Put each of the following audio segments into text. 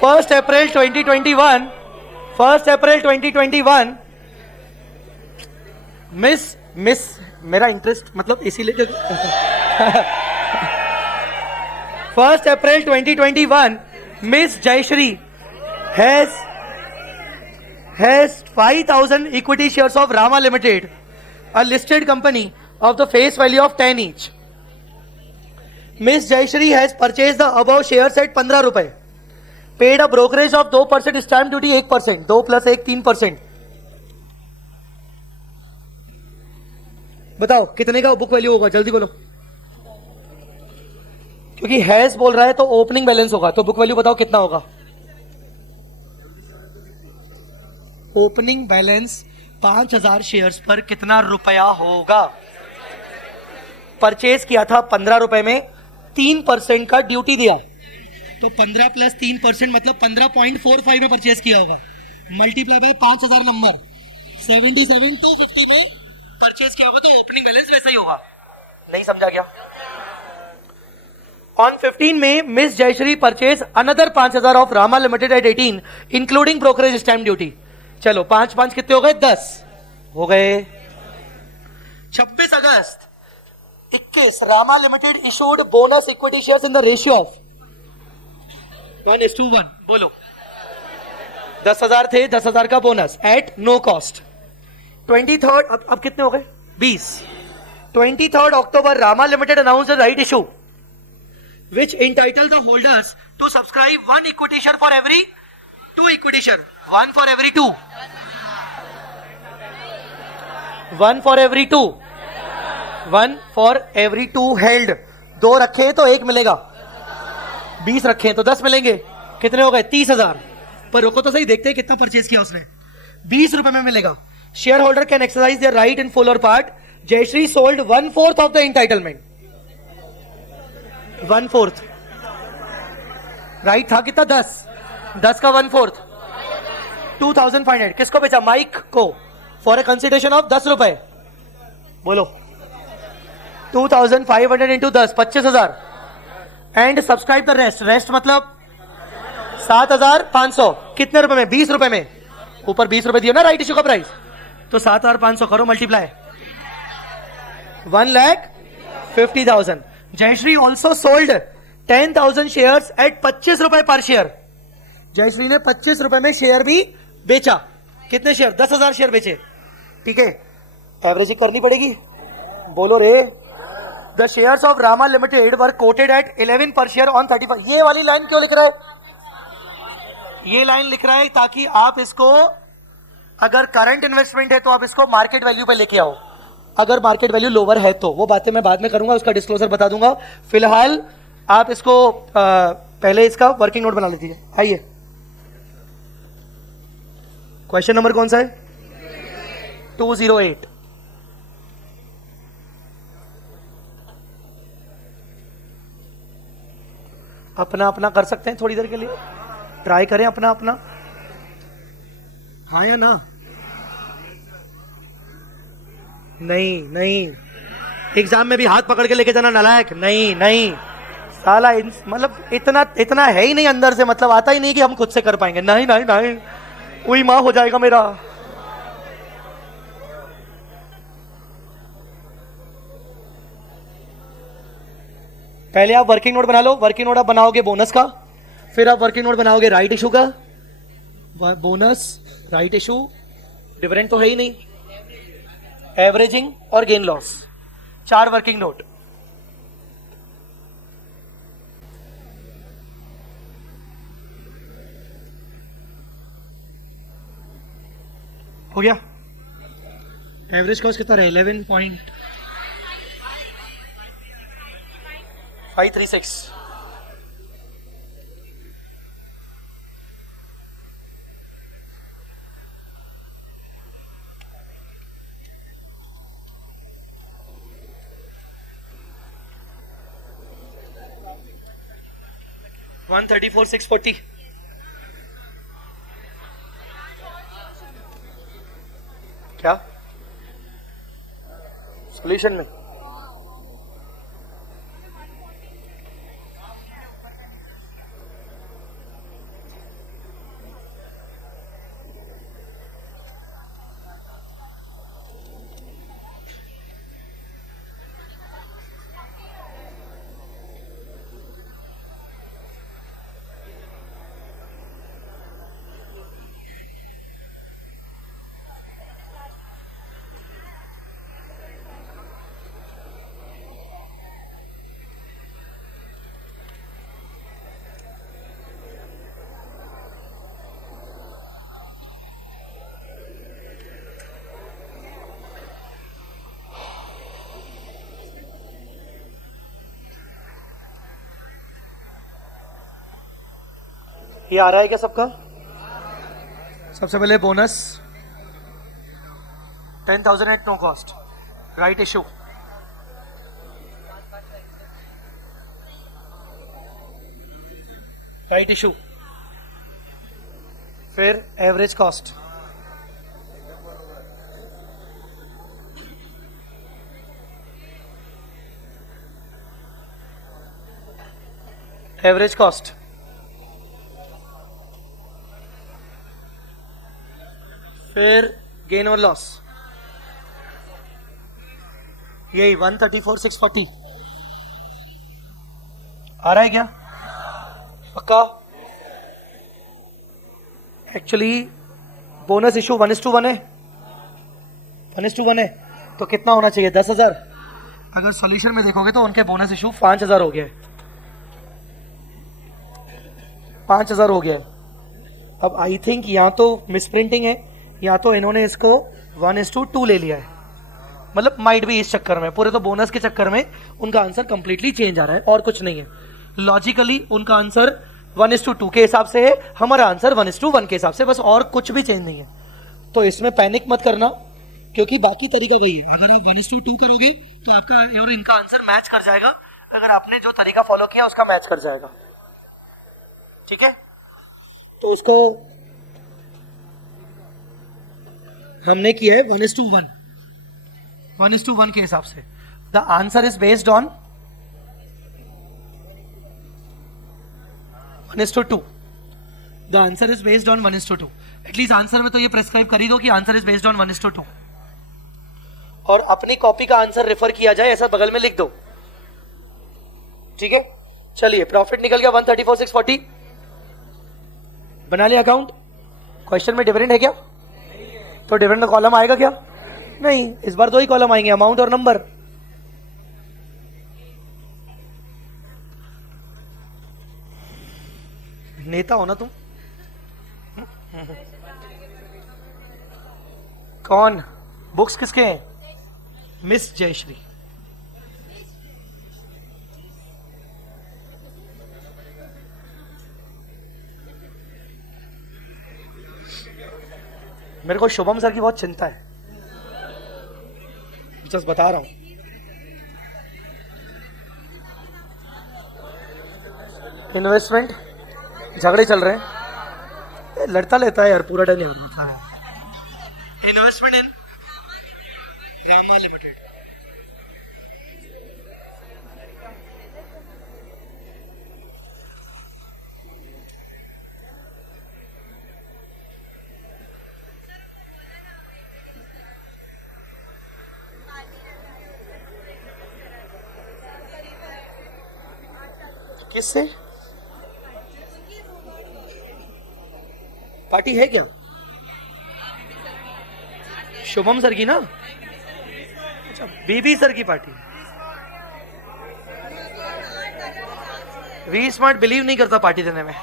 1st April 2021, 1st April 2021, miss मेरा interest मतलब इसीलिए 1st April 2021, Miss Jayashree has 5,000 equity shares of Rama Limited, a listed company of the face value of 10 each. Miss Jayashree has purchased the above shares at 15 रुपए, paid a brokerage of 2% stamp duty 1%, 2 plus 1 3%. बताओ कितने का book value होगा, जल्दी बोलो, क्योंकि has बोल रहा है तो ओपनिंग बैलेंस होगा, तो बुक वैल्यू बताओ कितना होगा. ओपनिंग बैलेंस 5,000 शेयर्स पर कितना रुपया होगा. परचेज किया था 15 रुपए में, 3% का ड्यूटी दिया, तो 15 प्लस 3% मतलब 15.45 में परचेज किया होगा. मल्टीप्लाई बाय 5,000 नंबर 77,250 में परचेज किया होगा, तो ओपनिंग बैलेंस वैसा ही होगा. नहीं समझा क्या? ऑन 15 में miss Jayshree purchase another 5,000 of Rama limited at 18 including brokerage stamp duty. चलो 5 कितने हो गए? 10 हो गए. 26 August 21 Rama limited issued bonus equity shares in the ratio of 1:1. बोलो 10,000 थे, 10,000 का bonus eight no cost. 23rd अब कितने हो गए? 20. 23rd October Rama limited announce the right issue which entitle the holders to subscribe 1 equity share for every 2 equity share. 1 for every 2. 1 for every 2. 1 for every 2 held. 2 रखे तो 1 मिलेगा, 20 रखे तो 10 मिलेंगे. कितने हो गए? 30,000. पर रुको तो सही, देखते हैं कितना परचेज किया उसने. 20 रुपए में मिलेगा. Share holder can exercise their right in full or part. Jayshree sold 1/4 of the entitlement. 1/4 right था कितना? 10 का 1/4 2,500. किसको बेचा? माइक को, फॉर ए कंसिडरेशन ऑफ 10 रुपए. बोलो 2,500 into 10 25,000 and subscribe the rest मतलब 7,500. कितने रुपए में? 20 रुपए में. ऊपर 20 रुपए दिया ना राइट इश्यू का प्राइस, तो 7,500 करो multiply, 1,50,000. Jayshree also sold 10,000 shares at 25 रुपए पर शेयर. जयश्री ने 25 रुपए में शेयर भी बेचा. कितने शेयर? 10,000 शेयर बेचे. ठीक है, एवरेजिंग करनी पड़ेगी. बोलो रे. The shares of Rama Limited were quoted at 11 per share on 35. ये वाली लाइन क्यों लिख रहा है? ये लाइन लिख रहा है ताकि आप इसको, अगर करंट इन्वेस्टमेंट है तो आप इसको मार्केट वैल्यू पे लेके आओ. अगर मार्केट वैल्यू लोअर है तो वो बातें मैं बाद में करूंगा, उसका डिस्क्लोजर बता दूंगा. फिलहाल आप इसको पहले इसका वर्किंग नोट बना लीजिए. आइए, क्वेश्चन नंबर कौन सा है? 208. अपना अपना कर सकते हैं थोड़ी देर के लिए, ट्राई करें अपना अपना. हाँ या ना? नहीं, एग्जाम में भी हाथ पकड़ के लेके जाना नालायक. नहीं साला, मतलब इतना है ही नहीं अंदर से, मतलब आता ही नहीं कि हम खुद से कर पाएंगे. नहीं कोई मां हो जाएगा मेरा. पहले आप वर्किंग नोट बना लो. वर्किंग नोट आप बनाओगे बोनस का, फिर आप वर्किंग नोट बनाओगे राइट इशू का. बोनस, राइट इशू, डिविडेंड तो है ही नहीं, एवरेजिंग और गेन लॉस. 4 working note. हो गया. एवरेज कॉस्ट कितना रहे? 11.536. $134,640. क्या सोल्यूशन में? ये आ रहा है क्या सबका? सबसे पहले bonus 10,000 at no cost, right issue. Right issue, फिर एवरेज कॉस्ट, एवरेज कॉस्ट, फिर गेन और लॉस, यही 134,640 आ रहा है क्या पक्का? एक्चुअली बोनस इशू 1:1 है, 1:1 है, तो कितना होना चाहिए? 10,000। अगर सॉल्यूशन में देखोगे तो उनके बोनस इशू 5,000 हो गया है, 5,000 हो गया है। अब आई थिंक या तो मिसप्रिंटिंग है या तो इन्होंने इसको 1:2 ले लिया है, मतलब माइट भी इस चक्कर में, पूरे तो बोनस के चक्कर में उनका आंसर कंप्लीटली चेंज आ रहा है और कुछ नहीं है। लॉजिकली उनका आंसर 1:2 के हिसाब से है, हमारा आंसर 1:1 के हिसाब से, बस और कुछ भी चेंज नहीं है। तो इसमें पैनिक मत करना, क्योंकि बाकी तरीका वही है। अगर आप 1:2 करोगे तो आपका और इनका आंसर मैच कर जाएगा, अगर आपने जो तरीका फॉलो किया उसका मैच कर जाएगा, ठीक है? तो उसको हमने किया है 1:1, 1:1 के हिसाब से। The answer is based on 1:2, the answer is based on 1:2। At least answer में तो ये प्रेस्क्राइब कर ही दो कि आंसर इज बेस्ड ऑन 1:2, और अपनी कॉपी का आंसर रेफर किया जाए ऐसा बगल में लिख दो, ठीक है? चलिए, प्रॉफिट निकल गया 134,640, बना लिया अकाउंट। क्वेश्चन में डिविडेंड है क्या? तो डिविडेंड का कॉलम आएगा क्या? नहीं, इस बार दो ही कॉलम आएंगे, अमाउंट और नंबर। नेता हो ना तुम? कौन? बुक्स किसके हैं? मिस जयश्री। मेरे को शुभम सर की बहुत चिंता है, जस्ट बता रहा हूं। इन्वेस्टमेंट झगड़े चल रहे हैं, लड़ता लेता है यार पूरा टाइम यार, मतलब है। इन्वेस्टमेंट इन रामा लिमिटेड, किससे पार्टी है क्या? शुभम सर की ना? अच्छा, बीबी सर की पार्टी। वी स्मार्ट बिलीव नहीं करता पार्टी देने में।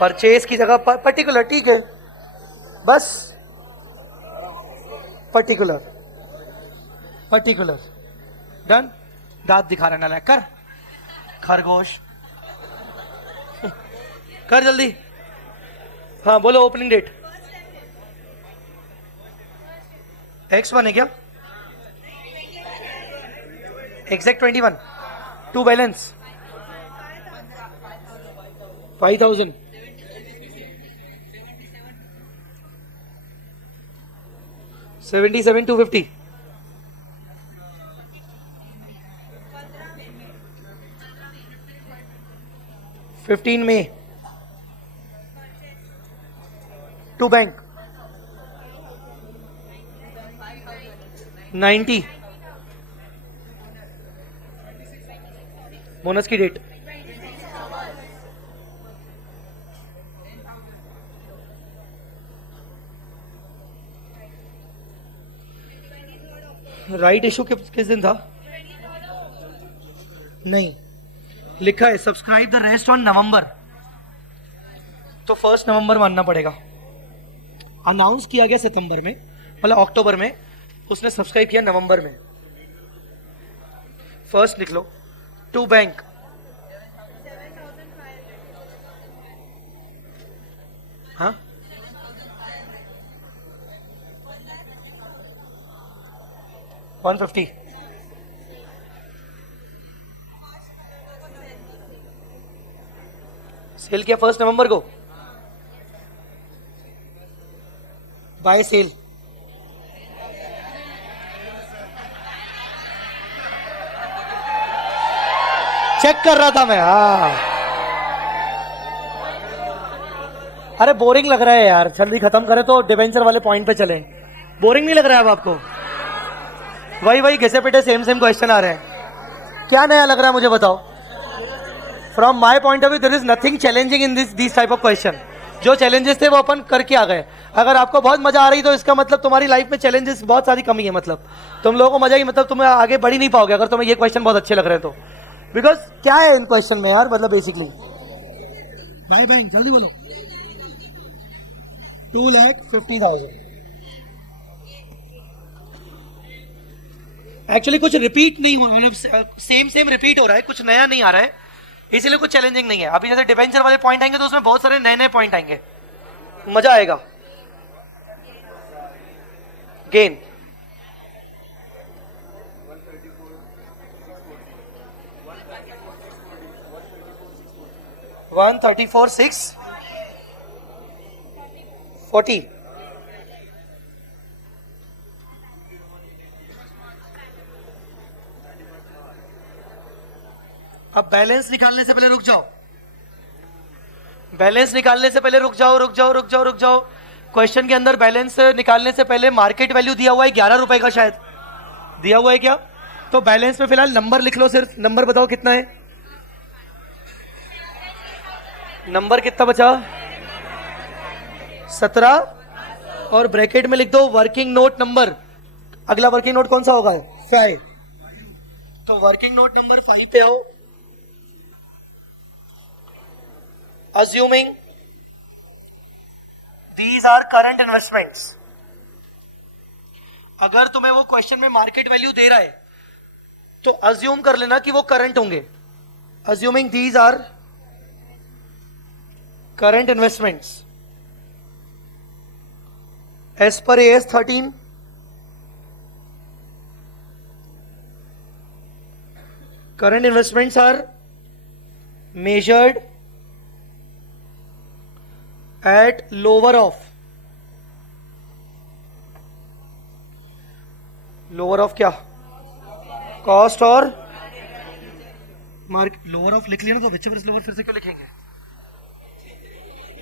परचेज की जगह पर्टिकुलर, ठीक है, बस पर्टिकुलर, पर्टिकुलर, डन। दांत दिखा रहा ना, कर खरगोश कर जल्दी। हाँ बोलो, ओपनिंग डेट X1 है क्या? Exact 21, to balance 5,000, 77,250, 15 May, to bank 90, bonus की डेट राइट इशू किस दिन था? नहीं, लिखा है subscribe the rest on November, तो 1 नवंबर मानना पड़ेगा। अनाउंस किया गया सितंबर में, मतलब अक्टूबर में, उसने सब्सक्राइब किया नवंबर में। फर्स्ट लिख लो। टू बैंक, हाँ 150। सेल किया 1 नवंबर को, बाय सेल। चेक कर रहा था मैं, हाँ। अरे बोरिंग लग रहा है यार, जल्दी खत्म करें तो डिवेंचर वाले पॉइंट पे चलें। बोरिंग नहीं लग रहा है अब आपको? वही घिसे पिटे सेम क्वेश्चन आ रहे हैं। क्या नया लग रहा है मुझे बताओ? From my point of view there is nothing challenging in this type of question. जो चैलेंजेस थे वो अपन करके आ गए। अगर आपको बहुत मजा आ रही तो इसका मतलब तुम्हारी लाइफ में चैलेंजेस बहुत सारी कमी है, मतलब तुम लोगों को मजा ही, मतलब तुम आगे बढ़ ही नहीं पाओगे अगर तुम्हें ये क्वेश्चन बहुत अच्छे लग रहे हैं तो। बिकॉज क्या है इन क्वेश्चन में यार, मतलब बेसिकली भाई बैंक जल्दी बोलो। 2,50,000। एक्चुअली कुछ रिपीट नहीं हुआ, मतलब सेम रिपीट हो रहा है, कुछ नया नहीं आ रहा है, इसीलिए कुछ चैलेंजिंग नहीं है। अभी जैसे डिबेंचर वाले पॉइंट आएंगे तो उसमें बहुत सारे नए पॉइंट आएंगे, मजा आएगा। गेन 134,640। अब बैलेंस निकालने से पहले रुक जाओ, बैलेंस निकालने से पहले रुक जाओ। क्वेश्चन के अंदर बैलेंस निकालने से पहले मार्केट वैल्यू दिया हुआ है 11 रुपए का, शायद दिया हुआ है क्या? तो बैलेंस में फिलहाल नंबर लिख लो, सिर्फ नंबर बताओ कितना है। नंबर कितना बचा? 17, और ब्रैकेट में लिख दो वर्किंग नोट नंबर। अगला वर्किंग नोट कौन सा होगा? 5। तो वर्किंग नोट नंबर 5 पे आओ। Assuming these are current investments, अगर तुम्हें वो क्वेश्चन में मार्केट वैल्यू दे रहा है तो अज्यूम कर लेना कि वो करंट होंगे। Assuming these are current investments as per AS 13, current investments are measured at lower of क्या? कॉस्ट और मार्केट। लोअर ऑफ लिख लिया ना, तो विच एवर इज लोअर फिर से क्यों लिखेंगे?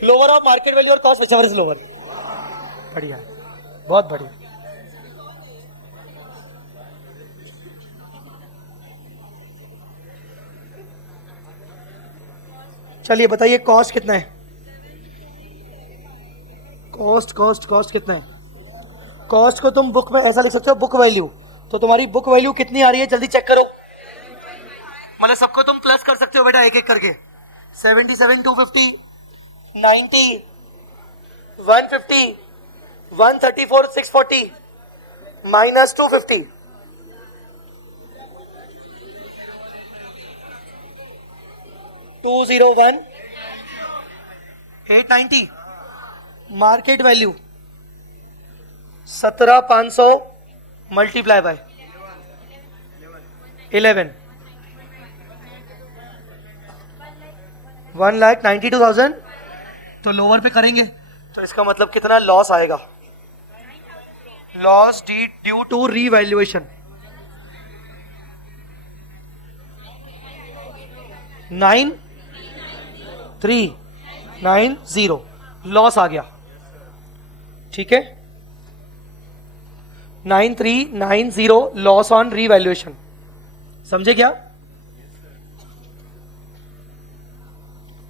लोअर ऑफ मार्केट वैल्यू और cost which ever is lower. बढ़िया, बहुत बढ़िया। चलिए बताइए कॉस्ट कितना है? कॉस्ट कितना है? कॉस्ट को तुम बुक में ऐसा लिख सकते हो, बुक वैल्यू। तो तुम्हारी बुक वैल्यू कितनी आ रही है जल्दी चेक करो, मतलब सबको तुम प्लस कर सकते हो बेटा एक एक करके। 77, 250, 90, 150, 134, 640 minus 250, 201, 890। Market value 17,500 multiply by 11, 1,92,000। तो लोअर पे करेंगे तो इसका मतलब कितना लॉस आएगा? Loss due to revaluation 9,390 loss आ गया, ठीक है। 9,390 लॉस ऑन रीवैल्यूएशन, समझे क्या?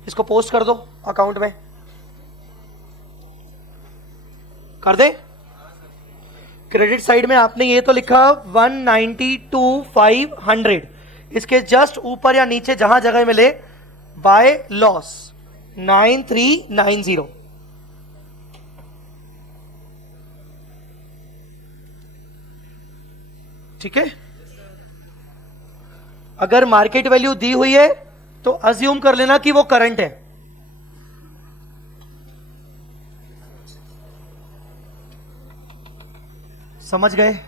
इसको पोस्ट कर दो अकाउंट में, कर दे। क्रेडिट साइड में आपने ये तो लिखा 192,500, इसके जस्ट ऊपर या नीचे जहां जगह मिले, बाय लॉस 9390। ठीक है, अगर मार्केट वैल्यू दी हुई है तो अज्यूम कर लेना कि वो करंट है। समझ गए?